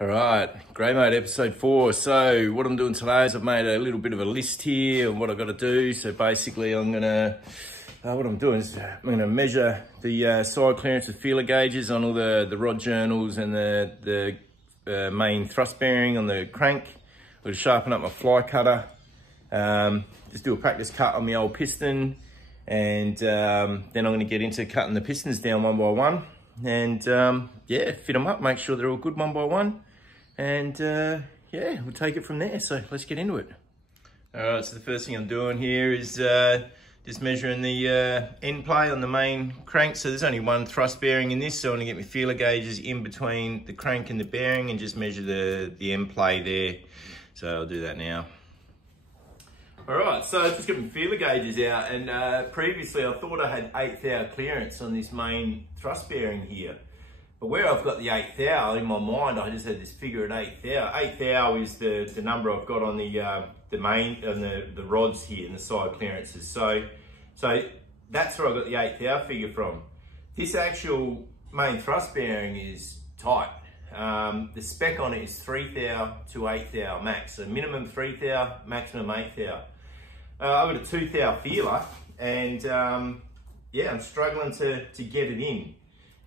All right, Grey Mode episode 4. So what I'm doing today is I've made a little bit of a list here of what I've got to do. So basically I'm gonna, what I'm doing is I'm gonna measure the side clearance of feeler gauges on all the rod journals and the main thrust bearing on the crank. I'm gonna sharpen up my fly cutter, just do a practice cut on the old piston, and then I'm gonna get into cutting the pistons down one by one. And yeah, fit them up, make sure they're all good one by one. And yeah, we'll take it from there. So let's get into it. All right, so the first thing I'm doing here is just measuring the end play on the main crank. So there's only one thrust bearing in this, so I'm gonna get my feeler gauges in between the crank and the bearing and just measure the end play there. So I'll do that now. All right, so I just got my feeler gauges out, and previously I thought I had 1/8 hour clearance on this main thrust bearing here. But where I've got the 1/8 hour in my mind, I just had this figure at 1/8 hour. 1/8 hour is the number I've got on the main and the rods here and the side clearances. So that's where I got the 1/8 hour figure from. This actual main thrust bearing is tight. The spec on it is 3 thou to 8 thou max. So minimum 3 thou, maximum 8 thou. I've got a 2 thou feeler, and yeah, I'm struggling to get it in.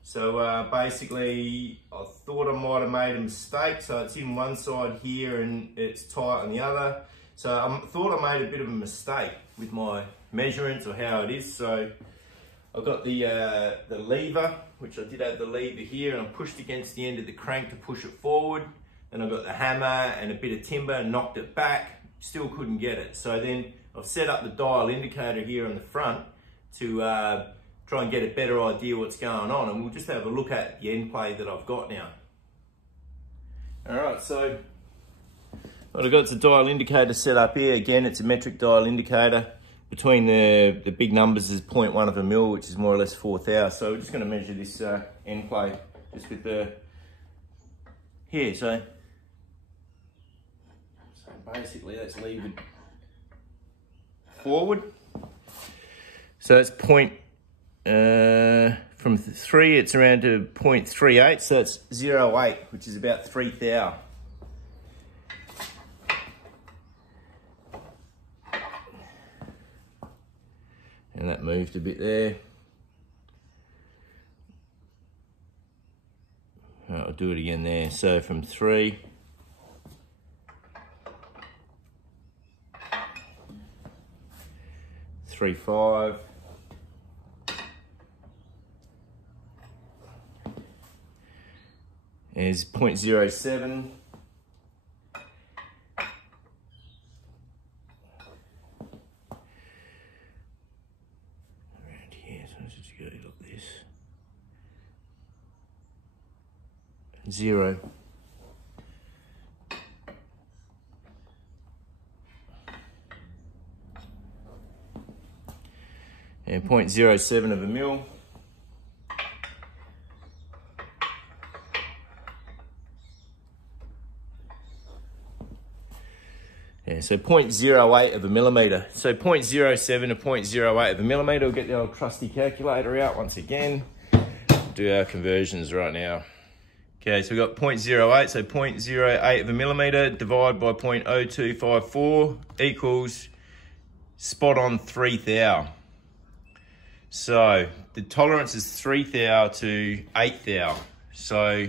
So basically, I thought I might have made a mistake. So it's in one side here and it's tight on the other. So I thought I made a bit of a mistake with my measurements or how it is. So I've got the lever, which I did have the lever here, and I pushed against the end of the crank to push it forward. Then I got the hammer and a bit of timber and knocked it back. Still couldn't get it. So then I've set up the dial indicator here on the front to try and get a better idea what's going on, and we'll just have a look at the end play that I've got now. All right, so what I've got is a dial indicator set up here. Again, it's a metric dial indicator. Between the big numbers is 0.1 of a mil, which is more or less 4 thou. So we're just going to measure this end play just with the here. So basically that's levered forward. So it's from 3, it's around to 0.38, so it's 0.8, which is about 3 thou. And that moved a bit there. I'll do it again there. So from 3, three, 5. Is 0.07. Around here, so let's just go like this. 0. And 0.07 of a mil. Yeah, so 0.08 of a millimetre. So 0.07 to 0.08 of a millimetre. We'll get the old trusty calculator out once again. Do our conversions right now. Okay, so we've got 0.08, so 0.08 of a millimetre divided by 0.0254 equals spot on 3 thou. So the tolerance is 3 thou to 8 thou. So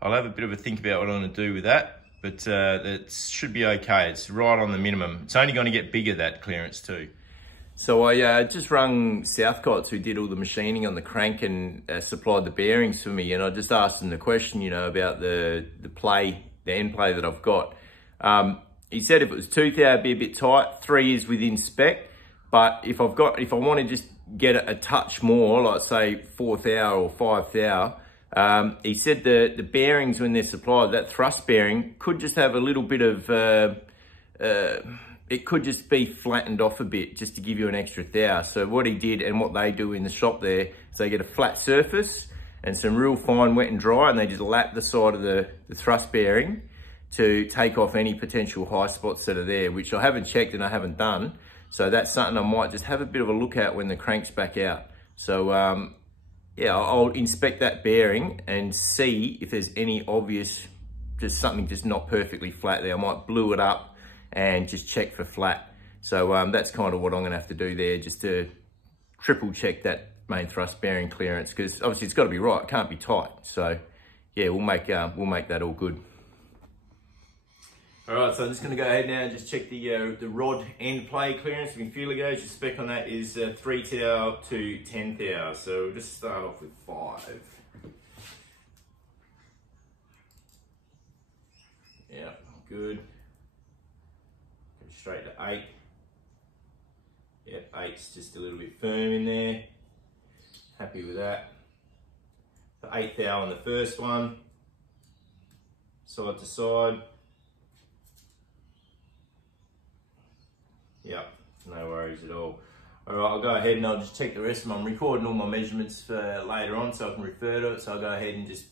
I'll have a bit of a think about what I'm going to do with that. But that should be okay. It's right on the minimum. It's only going to get bigger, that clearance too. So I just rung Southcott's, who did all the machining on the crank and supplied the bearings for me. And I just asked them the question, you know, about the end play that I've got. He said if it was 2 thou, it'd be a bit tight. 3 is within spec. But if I want to just get a touch more, like say 4 thou or 5 thou, he said the bearings, when they're supplied, that thrust bearing could just have a little bit of, it could just be flattened off a bit just to give you an extra thou. So what he did, and what they do in the shop there, is they get a flat surface and some real fine wet and dry, and they just lap the side of the thrust bearing to take off any potential high spots that are there, which I haven't checked and I haven't done. So that's something I might just have a bit of a look at when the crank's back out. So yeah, I'll inspect that bearing and see if there's any obvious just something just not perfectly flat there. I might blue it up and just check for flat. So that's kind of what I'm gonna have to do there, just to triple check that main thrust bearing clearance, because obviously it's got to be right, it can't be tight. So yeah, we'll make that all good. All right, so I'm just going to go ahead now and just check the rod end play clearance. With feeler gauge, the spec on that is 3 thou to 10 thou. So we'll just start off with 5. Yeah, good. Go straight to 8. Yep, 8's just a little bit firm in there. Happy with that. The 8 thou on the first one, side to side. Yep, no worries at all. All right, I'll go ahead and I'll just check the rest of them. I'm recording all my measurements for later on so I can refer to it. So I'll go ahead and just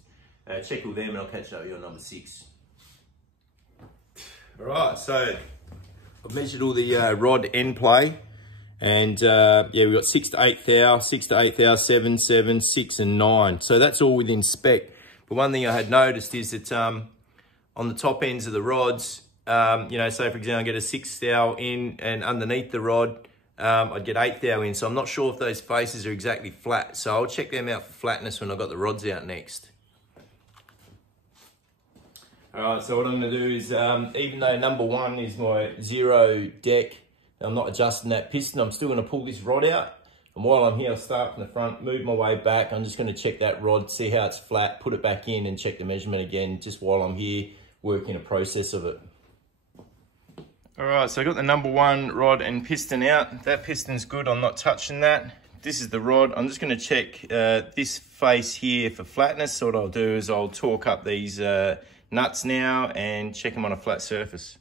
check all them and I'll catch up with you on number 6. All right, so I've measured all the rod end play. And yeah, we've got 6 to 8 thou, 6 to 8 thou, 7, 7, 6 and 9. So that's all within spec. But one thing I had noticed is that on the top ends of the rods, you know, say for example, I get a 6 thou in, and underneath the rod, I'd get 8 thou in. So I'm not sure if those faces are exactly flat. So I'll check them out for flatness when I've got the rods out next. All right, so what I'm gonna do is, even though number 1 is my 0 deck, I'm not adjusting that piston, I'm still gonna pull this rod out. And while I'm here, I'll start from the front, move my way back. I'm just gonna check that rod, see how it's flat, put it back in and check the measurement again, just while I'm here working a process of it. All right, so I got the number 1 rod and piston out. That piston's good, I'm not touching that. This is the rod. I'm just gonna check this face here for flatness. So what I'll do is I'll torque up these nuts now and check them on a flat surface.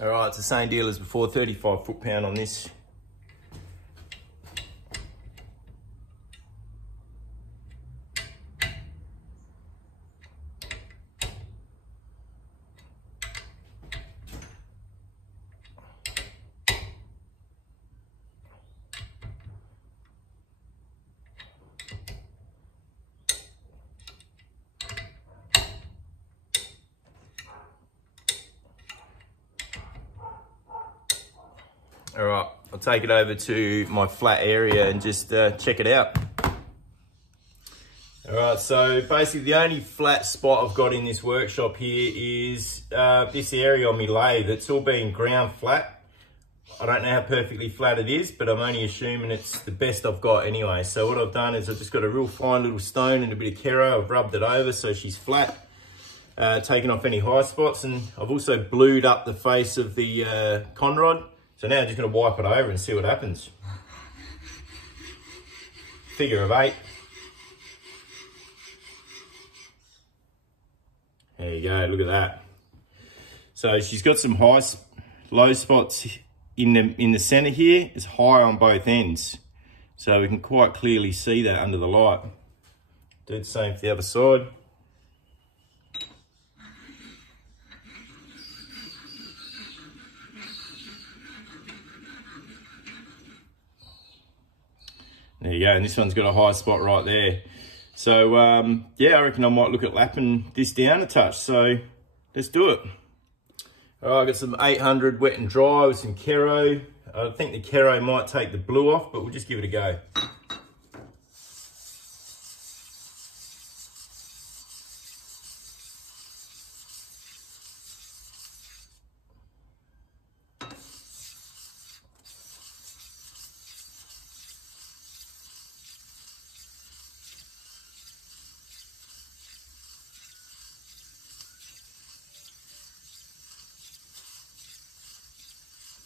All right, it's the same deal as before, 35 foot-pound on this. All right, I'll take it over to my flat area and just check it out. All right, so basically the only flat spot I've got in this workshop here is this area on my lathe. It's all been ground flat. I don't know how perfectly flat it is, but I'm only assuming it's the best I've got anyway. So what I've done is I've just got a real fine little stone and a bit of Kero. I've rubbed it over so she's flat, taken off any high spots, and I've also blued up the face of the conrod. So now I'm just going to wipe it over and see what happens. Figure of 8. There you go, look at that. So she's got some low spots in the center here. It's high on both ends. So we can quite clearly see that under the light. Do the same for the other side. There you go, and this one's got a high spot right there. So yeah, I reckon I might look at lapping this down a touch, so let's do it. All right, I've got some 800 wet and dry with some Kero. I think the Kero might take the blue off, but we'll just give it a go.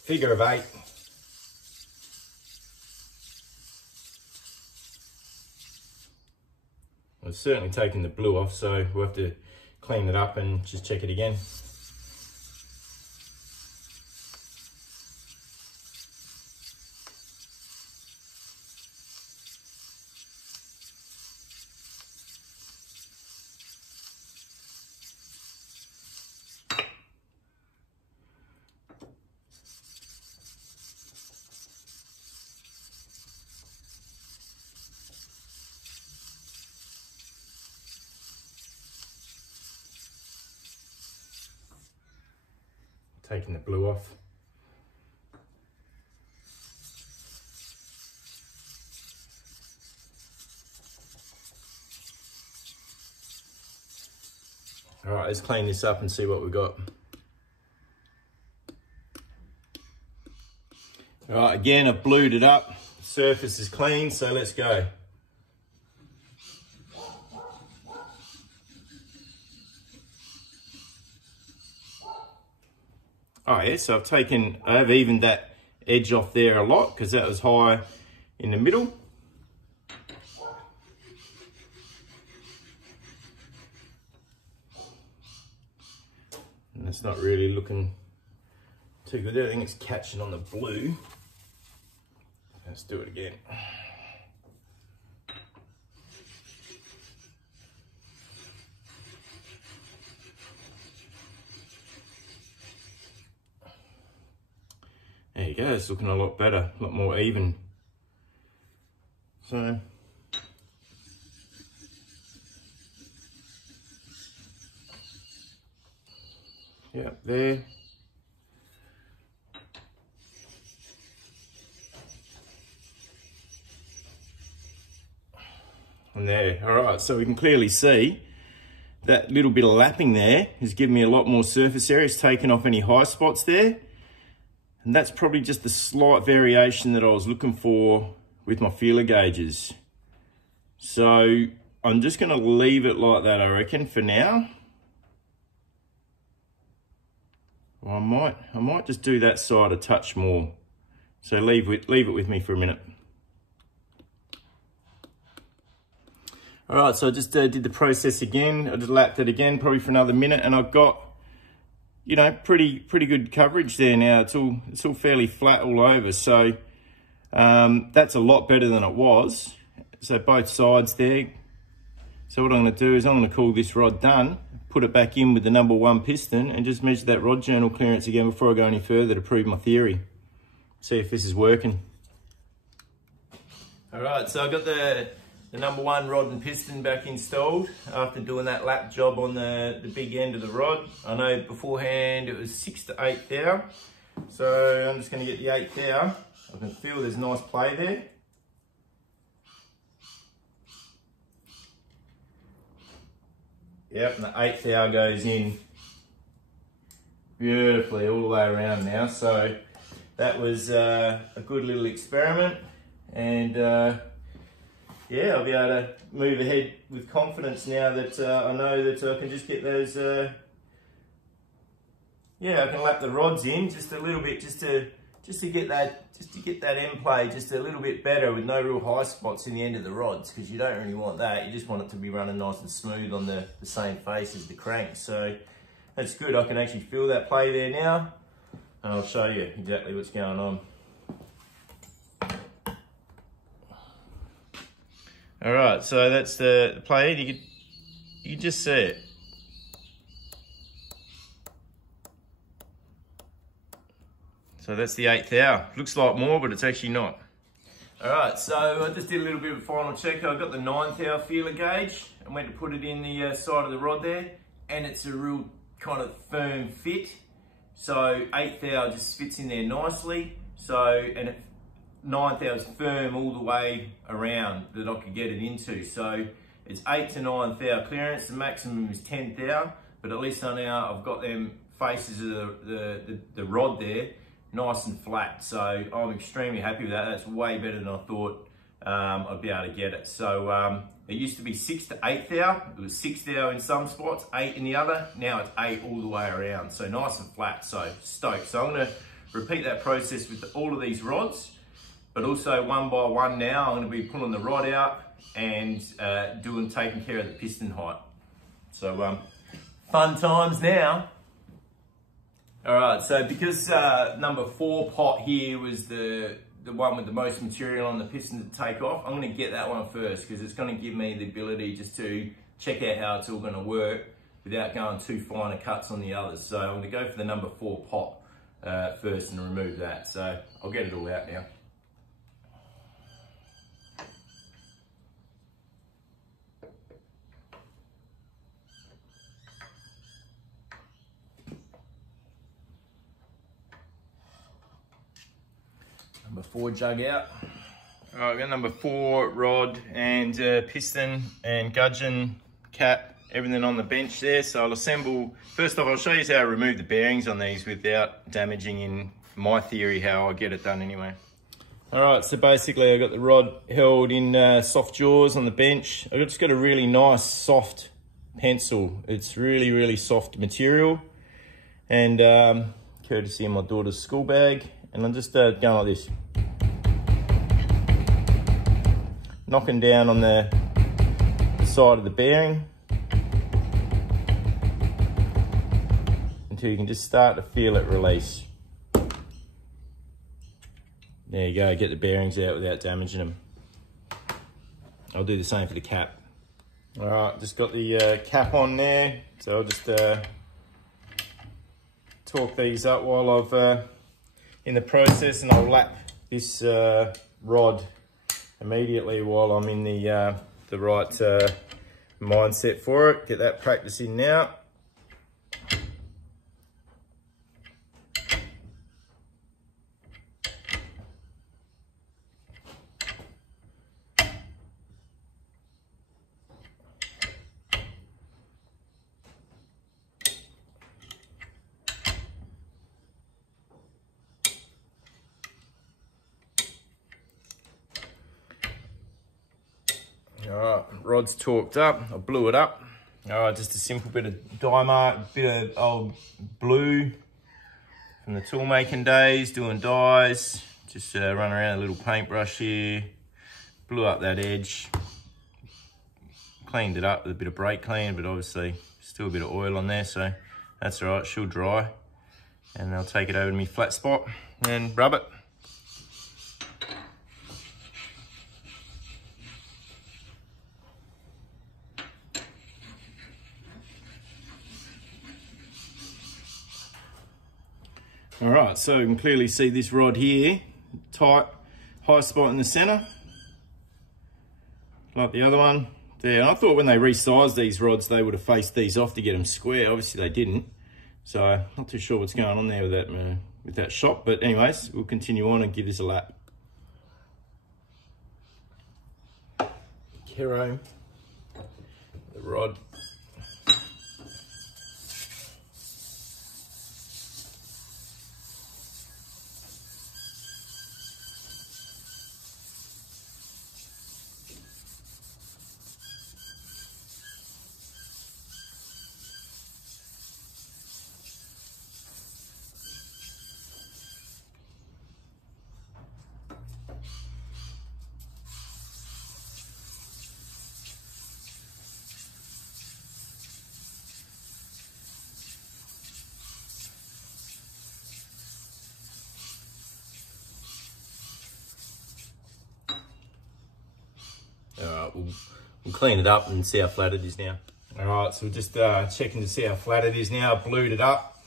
Figure of 8. I've certainly taken the blue off, so we'll have to clean it up and just check it again. taking the blue off. All right, let's clean this up and see what we've got. All right, again, I've blued it up. The surface is clean, so let's go. Oh yeah, so I have evened that edge off there a lot because that was high in the middle. And it's not really looking too good there. I think it's catching on the blue. Let's do it again. There you go, it's looking a lot better, a lot more even. So, yeah, there. And there, all right, so we can clearly see that little bit of lapping there has given me a lot more surface area. It's taken off any high spots there. And that's probably just the slight variation that I was looking for with my feeler gauges. So I'm just gonna leave it like that, I reckon, for now. Or I might just do that side a touch more. So leave it with me for a minute. All right, so I just did the process again. I just lapped it again, probably for another minute, and I've got, you know, pretty good coverage there now. It's all fairly flat all over. So that's a lot better than it was. So both sides there. So what I'm going to do is I'm going to call this rod done, put it back in with the number 1 piston, and just measure that rod journal clearance again before I go any further to prove my theory. See if this is working. All right, so I've got the number 1 rod and piston back installed after doing that lap job on the big end of the rod. I know beforehand it was 6 to 8 thou. So I'm just going to get the 8 thou. I can feel there's nice play there. Yep, and the 8 thou goes in beautifully all the way around now. So that was a good little experiment, and yeah, I'll be able to move ahead with confidence now that I know that I can just get those, yeah, I can lap the rods in just a little bit, just to get that end play just a little bit better with no real high spots in the end of the rods, because you don't really want that. You just want it to be running nice and smooth on the same face as the crank. So that's good. I can actually feel that play there now, and I'll show you exactly what's going on. All right, so that's the play. You can just see it. So that's the 8 thou. Looks like more, but it's actually not. All right, so I just did a little bit of a final check. I got the 9 thou feeler gauge and went to put it in the side of the rod there, and it's a real kind of firm fit. So 8 thou just fits in there nicely. So, and 9 thou is firm all the way around that I could get it into. So it's 8 to 9 thou clearance. The maximum is 10 thou, but at least I now I've got them faces of the rod there nice and flat. So I'm extremely happy with that. That's way better than I thought I'd be able to get it. So it used to be 6 to 8 thou. It was 6 thou in some spots, 8 in the other. Now it's 8 all the way around. So nice and flat, so stoked. So I'm gonna repeat that process with all of these rods, but also one by one now, I'm gonna be pulling the rod out and taking care of the piston height. So fun times now. All right, so because number 4 pot here was the one with the most material on the piston to take off, I'm gonna get that one first because it's gonna give me the ability just to check out how it's all gonna work without going too finer cuts on the others. So I'm gonna go for the number 4 pot first and remove that. So I'll get it all out now. Number 4 jug out. All right, we've got number 4 rod and piston and gudgeon cap, everything on the bench there. So I'll assemble, first off, I'll show you how I remove the bearings on these without damaging, in my theory, how I get it done anyway. All right, so basically I got the rod held in soft jaws on the bench. I've just got a really nice soft pencil. It's really, really soft material. And courtesy of my daughter's school bag. And I'm just going like this. Knocking down on the side of the bearing. Until you can just start to feel it release. There you go, get the bearings out without damaging them. I'll do the same for the cap. All right, just got the cap on there. So I'll just torque these up while I've in the process, and I'll lap this rod immediately while I'm in the right mindset for it. Get that practice in now. All right, rod's torqued up. I blew it up. All right, just a simple bit of die mark, bit of old blue from the tool making days, doing dies. Just run around a little paintbrush here, blew up that edge, cleaned it up with a bit of brake clean, but obviously still a bit of oil on there, so that's all right, she'll dry. And I'll take it over to my flat spot and rub it. All right, so you can clearly see this rod here, tight, high spot in the center, like the other one there. And I thought when they resized these rods, they would have faced these off to get them square. Obviously they didn't. So not too sure what's going on there with that shot, but anyways, we'll continue on and give this a lap. Kero, the rod. We'll clean it up and see how flat it is now. All right, so we're just checking to see how flat it is now. I blued it up.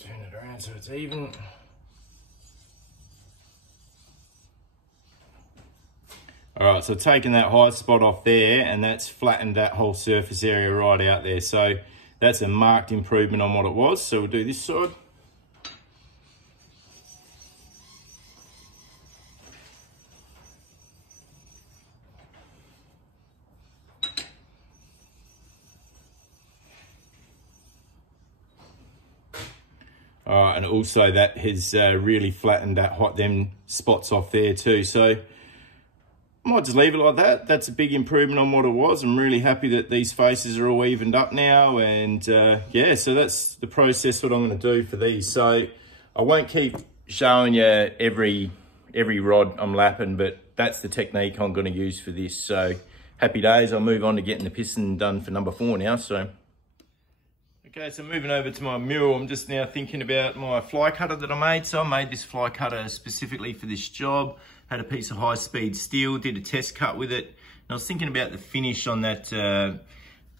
Turn it around so it's even. All right, so taking that high spot off there, and that's flattened that whole surface area right out there. So that's a marked improvement on what it was. So we'll do this side. And also that has really flattened them spots off there too. So I might just leave it like that. That's a big improvement on what it was. I'm really happy that these faces are all evened up now. And yeah, so that's the process what I'm going to do for these. So I won't keep showing you every rod I'm lapping, but that's the technique I'm going to use for this. So happy days. I'll move on to getting the piston done for number 4 now. So. Okay, so moving over to my mill, I'm just now thinking about my fly cutter that I made. So I made this fly cutter specifically for this job. Had a piece of high-speed steel, did a test cut with it. And I was thinking about the finish on that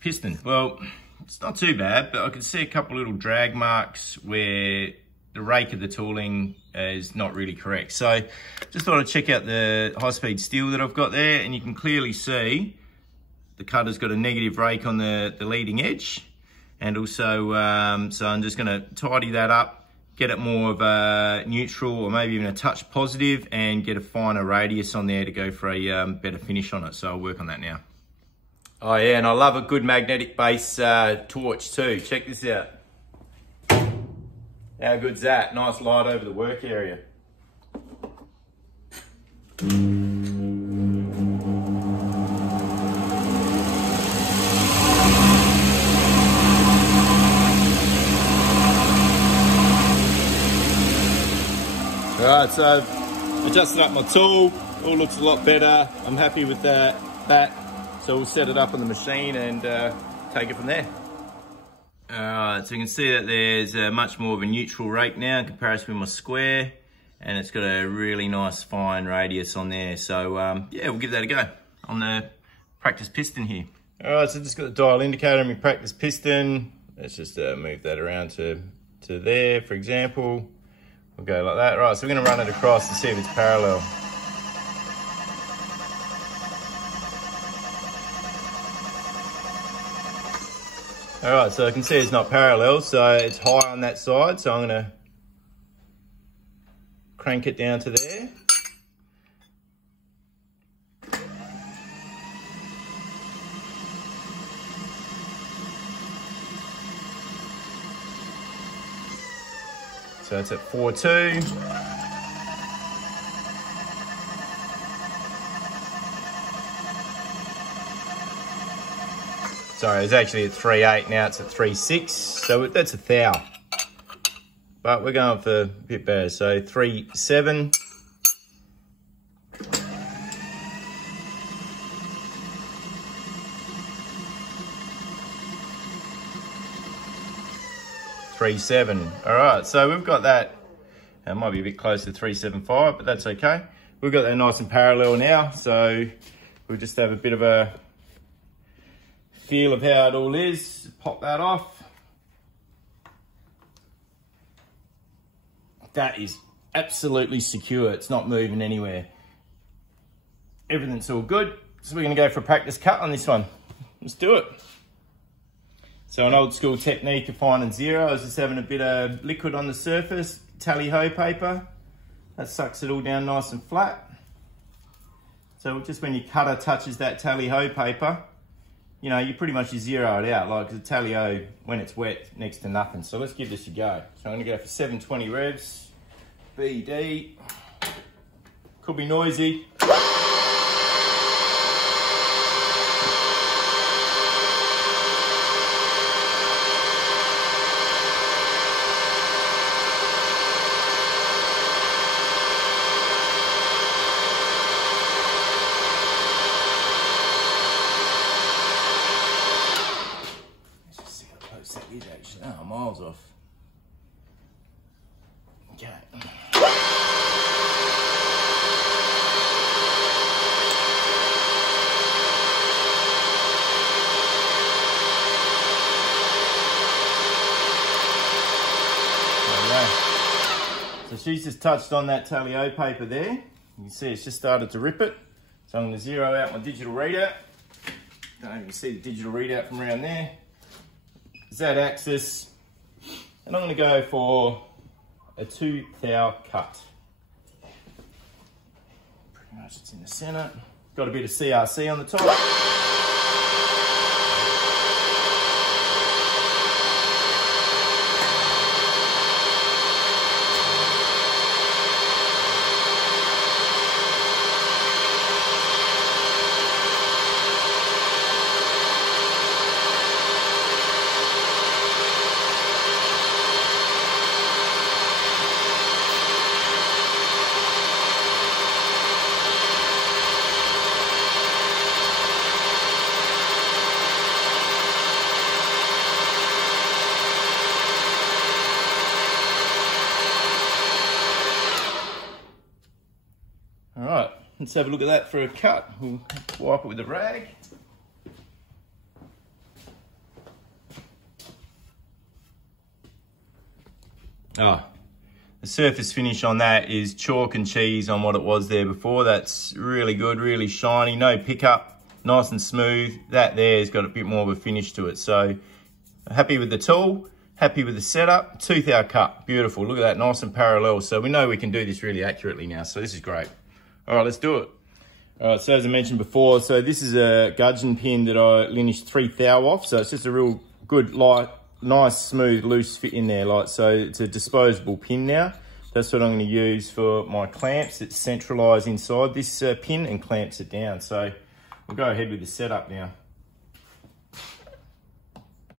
piston. Well, it's not too bad, but I can see a couple little drag marks where the rake of the tooling is not really correct. So just thought I'd check out the high-speed steel that I've got there, and you can clearly see the cutter's got a negative rake on the leading edge. And also, so I'm just gonna tidy that up, get it more of a neutral or maybe even a touch positive, and get a finer radius on there to go for a better finish on it. So I'll work on that now. Oh yeah, and I love a good magnetic base torch too. Check this out. How good's that? Nice light over the work area. Alright, so adjusted up my tool, all looks a lot better. I'm happy with that. So we'll set it up on the machine and take it from there. Alright, so you can see that there's much more of a neutral rake now in comparison with my square, and it's got a really nice fine radius on there. So yeah, we'll give that a go on the practice piston here. Alright, so just got the dial indicator on my practice piston. Let's just move that around to there, for example. We'll go like that. Right, so we're going to run it across and see if it's parallel. Alright, so I can see it's not parallel, so it's high on that side, so I'm going to crank it down to there. So it's at 4.2. Sorry, it's actually at 3.8, now it's at 3.6. So that's a thou. But we're going for a bit better, so 3.7. All right, so we've got that. It might be a bit closer to 3.75, but that's okay. We've got that nice and parallel now, so we'll just have a bit of a feel of how it all is. Pop that off. That is absolutely secure. It's not moving anywhere. Everything's all good. So we're gonna go for a practice cut on this one. Let's do it. So an old school technique of finding zero is just having a bit of liquid on the surface, tally-ho paper. That sucks it all down nice and flat. So just when your cutter touches that tally-ho paper, you know, you pretty much zero it out. Like the tally-ho, when it's wet, next to nothing. So let's give this a go. So I'm gonna go for 720 revs, BD. Could be noisy. Oh, miles off. Okay. So she's just touched on that tally-ho paper there. You can see it's just started to rip it. So I'm going to zero out my digital readout. Don't even see the digital readout from around there. Z-axis, and I'm going to go for a 2 thou cut. Pretty much it's in the center. Got a bit of CRC on the top. Alright, let's have a look at that for a cut. We'll wipe it with a rag. Oh, the surface finish on that is chalk and cheese on what it was there before. That's really good, really shiny, no pickup, nice and smooth. That there's got a bit more of a finish to it. So happy with the tool. Happy with the setup. Tooth hour cut, beautiful. Look at that, nice and parallel. So we know we can do this really accurately now. So this is great. All right, let's do it. All right, so as I mentioned before, so this is a gudgeon pin that I lineaged 3 thou off. So it's just a real good, light, nice, smooth, loose fit in there. Like, so it's a disposable pin now. That's what I'm going to use for my clamps. It's centralised inside this pin and clamps it down. So we'll go ahead with the setup now.